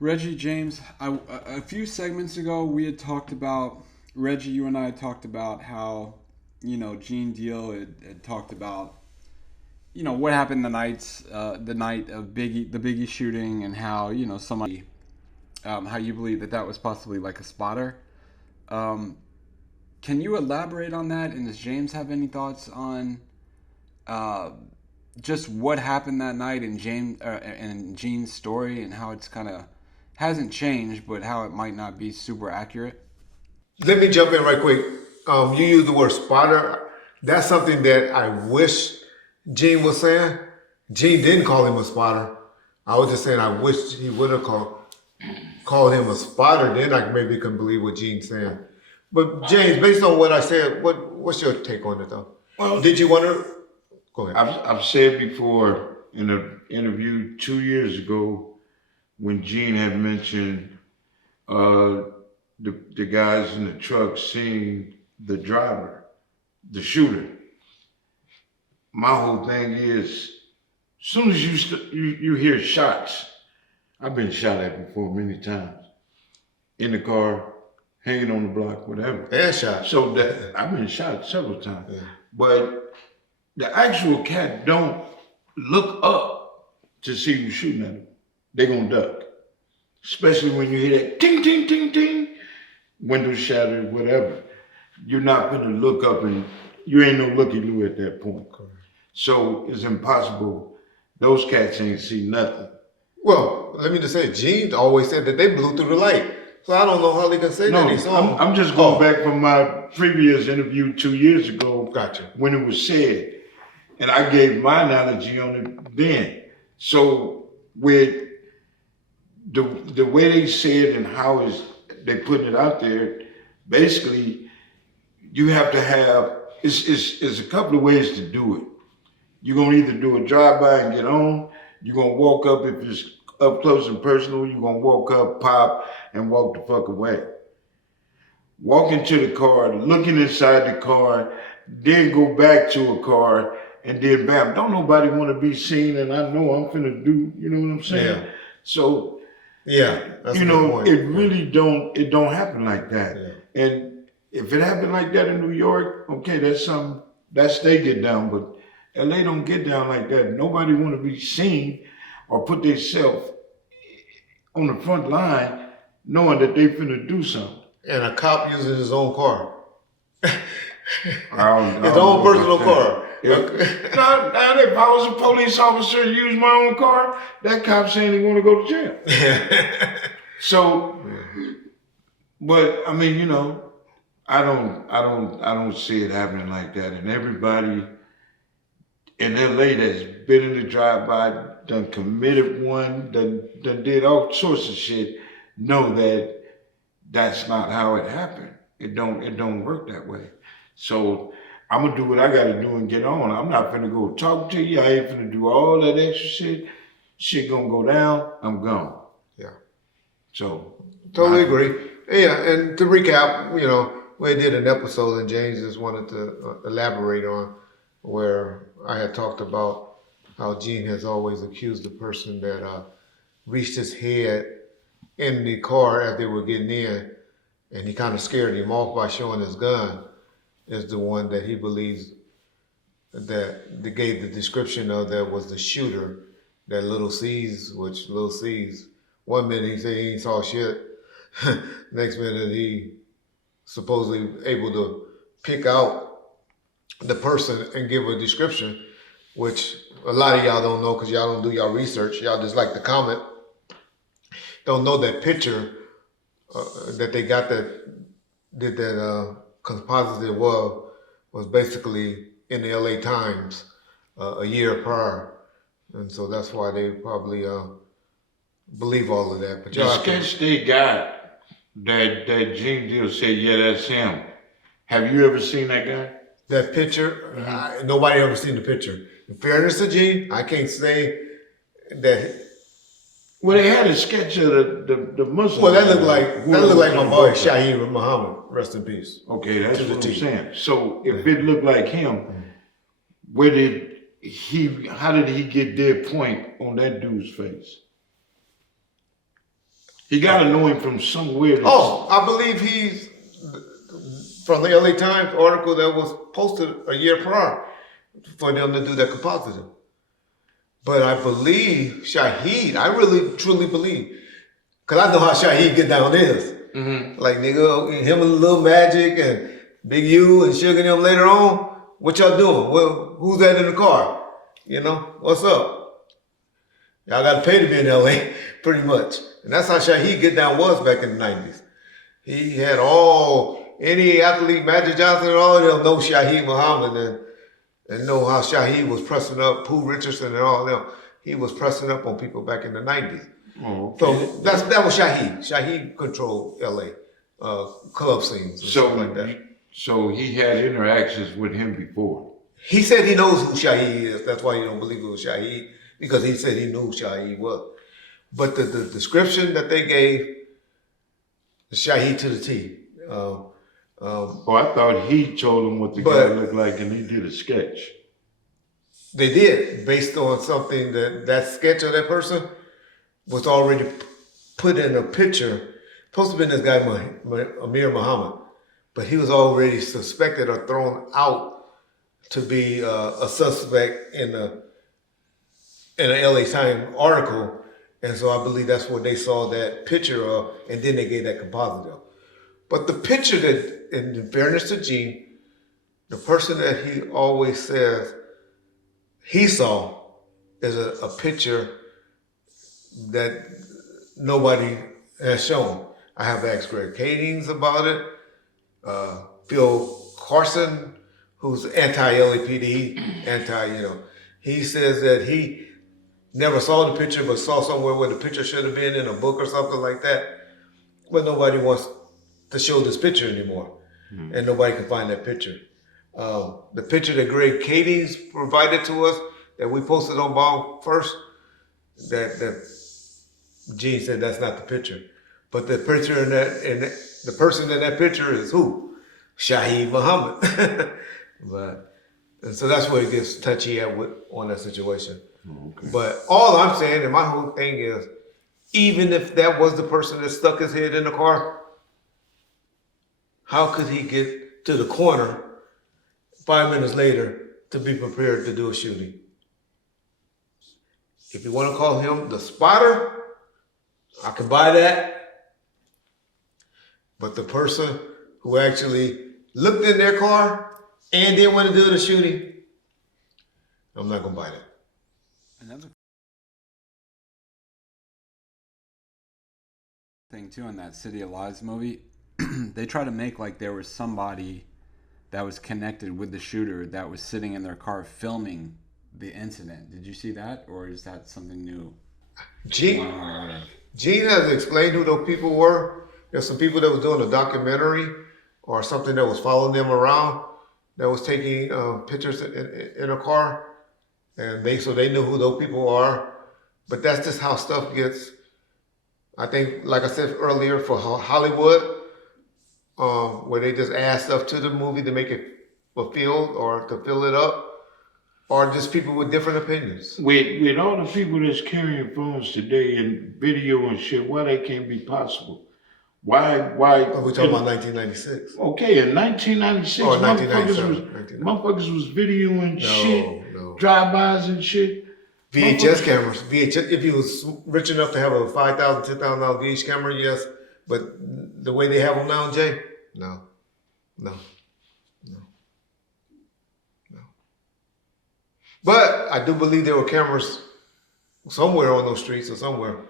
Reggie, James, a few segments ago we had talked about Reggie. You and I had talked about how Gene Deal had talked about what happened the night of the Biggie shooting, and how somebody how you believe that was possibly like a spotter. Um, can you elaborate on that? And does James have any thoughts on uh, just what happened that night in Gene's story, and how it's kind of hasn't changed, but how it might not be super accurate? Let me jump in right quick. You used the word spotter. That's something that I wish Gene was saying. Gene didn't call him a spotter. I was just saying I wish he would have called him a spotter. Then I maybe can believe what Gene's saying. But James, based on what I said, what's your take on it though? Well, Did you want to go ahead? I've said before in an interview 2 years ago when Gene had mentioned uh, the guys in the truck seeing the driver, the shooter. My whole thing is, as soon as you hear shots, I've been shot at before many times in the car, hanging on the block, whatever. And shot. So that I've been shot several times, Yeah. but the actual cat don't look up to see who's shooting at them. They gonna duck, especially when you hear that ting ting ting ting, window shattered, whatever. You're not gonna look up, and you ain't no looky loo at that point. So it's impossible. Those cats ain't see nothing. Well, let me just say, Gene always said that they blew through the light. So I don't know how they can say No, that he saw. I'm just going back from my previous interview 2 years ago. Gotcha. When it was said, and I gave my analogy on it then. So with the way they say it and how they putting it out there, basically you have to have it's a couple of ways to do it. You're gonna either do a drive-by and get on, you're gonna walk up if it's up close and personal, you're gonna walk up, pop, and walk the fuck away. Walking to the car, looking inside the car, then go back to a car, and then bam, don't nobody want to be seen, and I know I'm finna do, you know what I'm saying? Yeah. So, Yeah, that's you a good know, point. it really don't happen like that. Yeah. And if it happened like that in New York, okay, that's something, that's they get down, but LA don't get down like that. Nobody want to be seen or put themselves on the front line knowing that they finna do something. And a cop using his own car. I His don't own know personal about that. car. Now, if I was a police officer and used my own car, that cop saying he want to go to jail. So, but I mean, you know, I don't see it happening like that. And everybody in LA that's been in the drive-by, done committed one, done did all sorts of shit, know that that's not how it happened. It don't work that way. So I'm gonna do what I gotta do and get on. I'm not finna go talk to you. I ain't finna do all that extra shit. Shit gonna go down. I'm gone. Yeah. So Totally agree. Yeah, and to recap, we did an episode and James just wanted to elaborate on where I had talked about how Gene has always accused the person that reached his head in the car as they were getting in, and he kind of scared him off by showing his gun, is the one that he believes that they gave the description of that was the shooter, that Little C's, which Little C's, one minute he said he ain't saw shit, next minute he supposedly able to pick out the person and give a description, which a lot of y'all don't know because y'all don't do y'all research. Y'all just like to comment. Don't know that picture that they got that did that composite was basically in the LA Times a year prior. And so that's why they probably believe all of that. But the y'all sketch they got that Gene Deal said, yeah, that's him. Have you ever seen that guy? that picture, nobody ever seen the picture. In fairness to Gene, I can't say that. Well, they had a sketch of the Muslim. Well, that guy looked like who my was boy in Shaheed Muhammad. Rest in peace. Okay, that's To the what I'm T. saying. So if it looked like him, where did how did he get their point on that dude's face? He got to know him from somewhere. Oh, I believe he's from the LA Times article that was posted a year prior for them to do that compositing. But I believe Shaheed, I really truly believe, because I know how Shaheed get down is. Mm-hmm. Like, nigga, him and Lil Magic and Big U and Sugar and them later on, what y'all doing? Well, who's that in the car? You know, what's up? Y'all got to pay to be in LA, pretty much. And that's how Shaheed get down was back in the 90s. He had any athlete, Magic Johnson and all of them know Shaheed Muhammad and know how Shaheed was pressing up, Pooh Richardson and all of them. He was pressing up on people back in the 90s. Oh, okay. So that was Shaheed. Shaheed controlled LA club scenes and stuff like that. So he had interactions with him before. He said he knows who Shaheed is. That's why you don't believe it was Shaheed, because he said he knew who Shaheed was. But the description that they gave, Shaheed to the T. I thought he told him what the guy looked like, and he did a sketch. They did, based on something that sketch of that person was already put in a picture. Supposed to have been this guy, Amir Muhammad, but he was already suspected or thrown out to be a suspect in an LA Times article. And so I believe that's where they saw that picture of, and then they gave that composite of. But the picture that, in fairness to Gene, the person that he always says he saw is a picture that nobody has shown. I have asked Greg Kadings about it. Phil Carson, who's anti-LAPD, he says that he never saw the picture, but saw somewhere where the picture should have been in a book or something like that. But nobody wants to show this picture anymore, and nobody can find that picture. The picture that Greg Kadings provided to us, that we posted on Bomb first, that Gene said that's not the picture. But the picture the person in that picture is who? Shaheed Muhammad. And so that's where it gets touchy on that situation. Okay. But all I'm saying, and my whole thing is, even if that was the person that stuck his head in the car, how could he get to the corner 5 minutes later to be prepared to do a shooting? If you want to call him the spotter, I can buy that. But the person who actually looked in their car and didn't want to do the shooting, I'm not going to buy that. Another thing too in that City of Lies movie, they try to make like there was somebody that was connected with the shooter that was sitting in their car filming the incident. Did you see that, or is that something new? Gene has explained who those people were. There's some people that was doing a documentary or something that was following them around, that was taking pictures in a car, and they knew who those people are. But that's just how stuff gets. I think, like I said earlier, for Hollywood, where they just add stuff to the movie to make it fulfilled or to fill it up, or just people with different opinions. With all the people that's carrying phones today and video and shit, why that can't be possible? Why? Are we talking about 1996? Okay, in 1996, or 1997. Motherfuckers was videoing shit, No. drive-bys and shit. VHS cameras. VHS. If you was rich enough to have a $5,000, $10,000 VHS camera, yes. But the way they have them now, Jay, no. But I do believe there were cameras somewhere on those streets or somewhere